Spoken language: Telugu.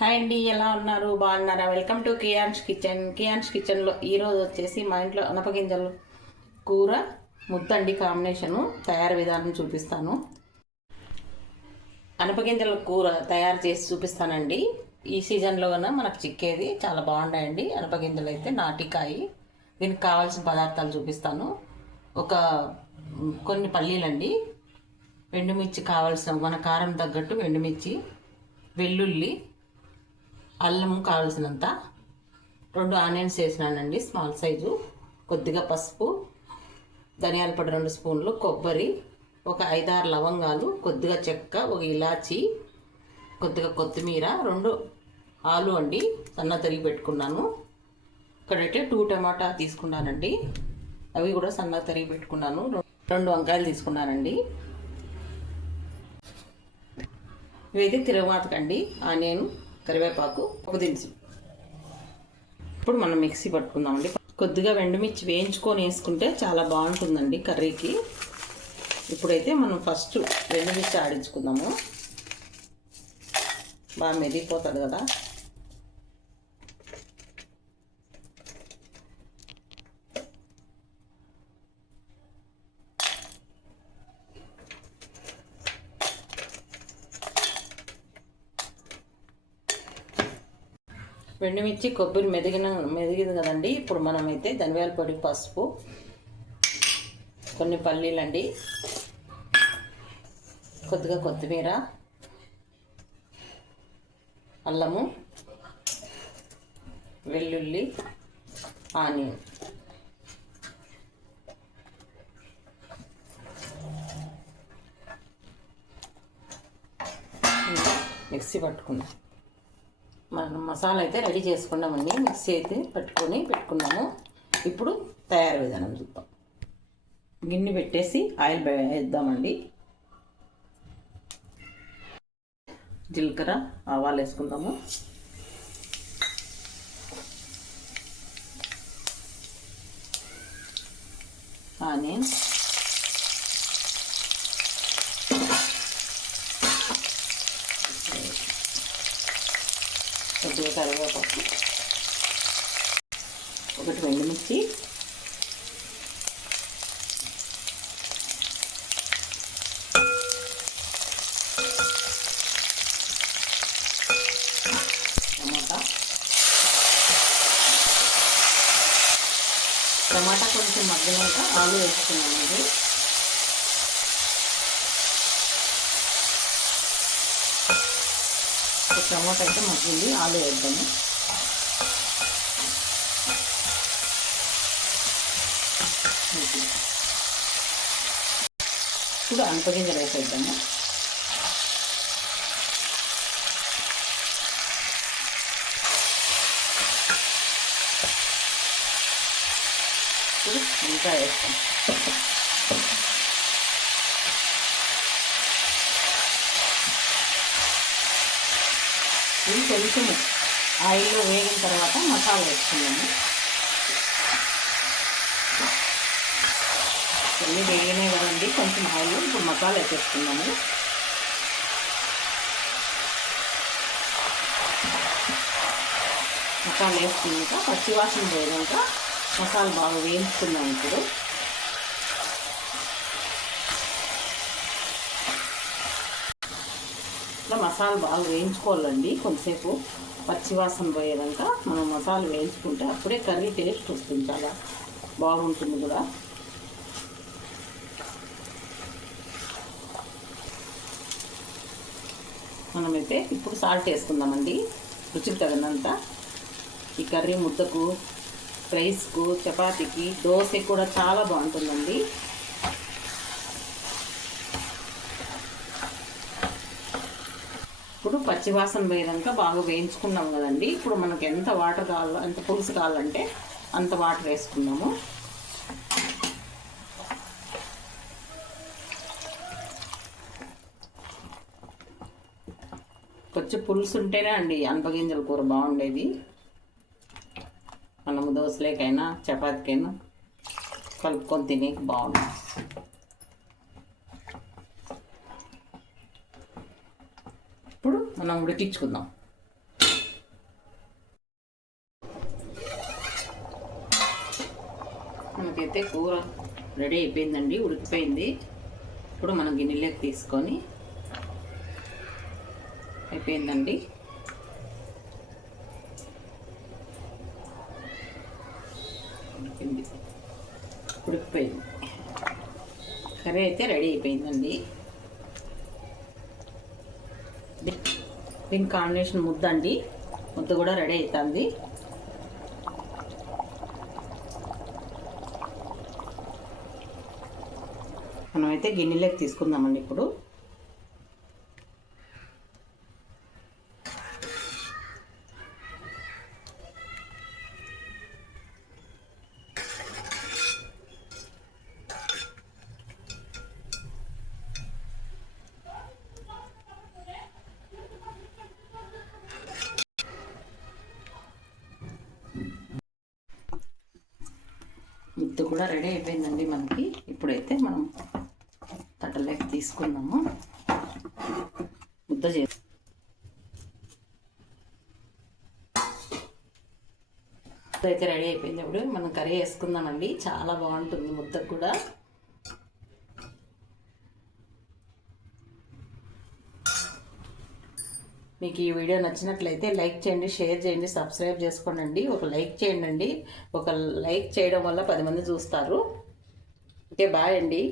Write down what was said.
హాయ్ అండి, ఎలా ఉన్నారు? బాగున్నారా? Welcome to Kiaan's kitchen. Kiaan's కిచెన్లో ఈరోజు వచ్చేసి మా ఇంట్లో అనపగింజలు కూర ముద్దండి కాంబినేషను తయారు విధానం చూపిస్తాను. అనపగింజల కూర తయారు చేసి చూపిస్తానండి. ఈ సీజన్లో కన్నా మనకు చిక్కేది చాలా బాగుంటాయండి. అనపగింజలు అయితే నాటికాయి. దీనికి కావాల్సిన పదార్థాలు చూపిస్తాను. కొన్ని పల్లీలండి, ఎండుమిర్చి కావాల్సిన మన కారం తగ్గట్టు ఎండుమిర్చి, వెల్లుల్లి, అల్లం కావాల్సినంత, 2 ఆనియన్స్ వేసినానండి స్మాల్ సైజు, కొద్దిగా పసుపు, ధనియాల పొడి 2 స్పూన్లు, కొబ్బరి, ఒక 5-6 లవంగాలు, కొద్దిగా చెక్క, ఒక ఇలాచి, కొద్దిగా కొత్తిమీర, 2 ఆలు అండి సన్న తరిగి పెట్టుకున్నాను. ఇక్కడైతే 2 టమాటా తీసుకున్నానండి, అవి కూడా సన్న తరిగి పెట్టుకున్నాను. 2 వంకాయలు తీసుకున్నానండి. ఇవైతే తిరగమాతకండి, ఆనియన్, కరివేపాకు, ఒక దినుసు. ఇప్పుడు మనం మిక్సీ పట్టుకుందామండి. కొద్దిగా ఎండుమిర్చి వేయించుకొని వేసుకుంటే చాలా బాగుంటుందండి కర్రీకి. ఇప్పుడైతే మనం ఫస్ట్ ఎండుమిర్చి ఆడించుకుందాము. బాగా మెదిగిపోతుంది కదా. ఎండుమిర్చి, కొబ్బరి మెదిగింది కదండి. ఇప్పుడు మనమైతే ధనియాల పొడి, పసుపు, కొన్ని పల్లీలండి, కొద్దిగా కొత్తిమీర, అల్లము, వెల్లుల్లి, ఆనియన్, మిక్సీ పట్టుకుందాం. మనం మసాలా అయితే రెడీ చేసుకున్నామండి. మిక్సీ అయితే పెట్టుకున్నాము. ఇప్పుడు తయారు విధానం చూద్దాం. గిన్నె పెట్టేసి ఆయిల్ వేద్దామండి. జీలకర్ర, ఆవాలు వేసుకుందాము. ఆనియన్, కొద్దిగా కరివేపాకు, 1 ఎండుమిర్చి, టమాటా కొంచెం మగ్గినాక ఆలు వేసుకున్నామండి. టమాటా అయితే మగ్గింది, ఆలు వేద్దాము. ఇప్పుడు అనపగింజలు వేసేద్దాము. ఇప్పుడు ఇంకా వేస్తాం. ఇది కొంచెం ఆయిల్లో వేగిన తర్వాత మసాలా వేసుకున్నాము. ఇవన్నీ వేగినాయి కదండి, కొంచెం ఆయిల్లో ఇప్పుడు మసాలా వేసేసుకున్నాము. మసాలా వేసుకున్నాక పచ్చివాసన పోయాక మసాలా బాగా వేయించుకున్నాం. ఇప్పుడు మసాలా బాగా వేయించుకోవాలండి. కొంతసేపు పచ్చివాసన పోయేదాకా మనం మసాలా వేయించుకుంటే అప్పుడే కర్రీ టేస్ట్ వస్తుంది, చాలా బాగుంటుంది కూడా. మనమైతే ఇప్పుడు సాల్ట్ వేసుకుందామండి, రుచికి తగినంత. ఈ కర్రీ ముద్దకు, రైస్కు, చపాతీకి, దోశకి కూడా చాలా బాగుంటుందండి. ఇప్పుడు పచ్చివాసన పోయాక బాగా వేయించుకున్నాం కదండి. ఇప్పుడు మనకి ఎంత వాటర్ కావాలో, ఎంత పులుసు కావాలంటే అంత వాటర్ వేసుకున్నాము. కొంచెం పులుసు ఉంటేనే అండి అనపగింజల కూర బాగుండేది. మనము దోశలేకైనా చపాతీకైనా కలుపుకొని తినేకి బాగుంటుంది. ఇప్పుడు మనం ఉడికించుకుందాం. అయితే కూర రెడీ అయిపోయిందండి, ఉడికిపోయింది. ఇప్పుడు మనం గిన్నెలోకి తీసుకొని అయిపోయిందండి. ఉడికిపోయింది, కర్రీ అయితే రెడీ అయిపోయిందండి. దీని కాంబినేషన్ ముద్ద అండి, ముద్ద కూడా రెడీ అవుతుంది. మనమైతే గిన్నెలోకి తీసుకుందామండి ఇప్పుడు. ముద్ద కూడా రెడీ అయిపోయిందండి మనకి. ఇప్పుడైతే మనం తట్టలోకి తీసుకుందాము. ముద్ద చేసి అయితే రెడీ అయిపోయింది. ఇప్పుడు మనం కర్రీ వేసుకుందామండి, చాలా బాగుంటుంది ముద్దకు కూడా. మీకు ఈ వీడియో నచ్చినట్లయితే లైక్ చేయండి, షేర్ చేయండి, సబ్స్క్రైబ్ చేసుకోండి. ఒక లైక్ చేయండి. ఒక లైక్ చేయడం వల్ల 10 మంది చూస్తారు. ఓకే, బాయ్ అండి.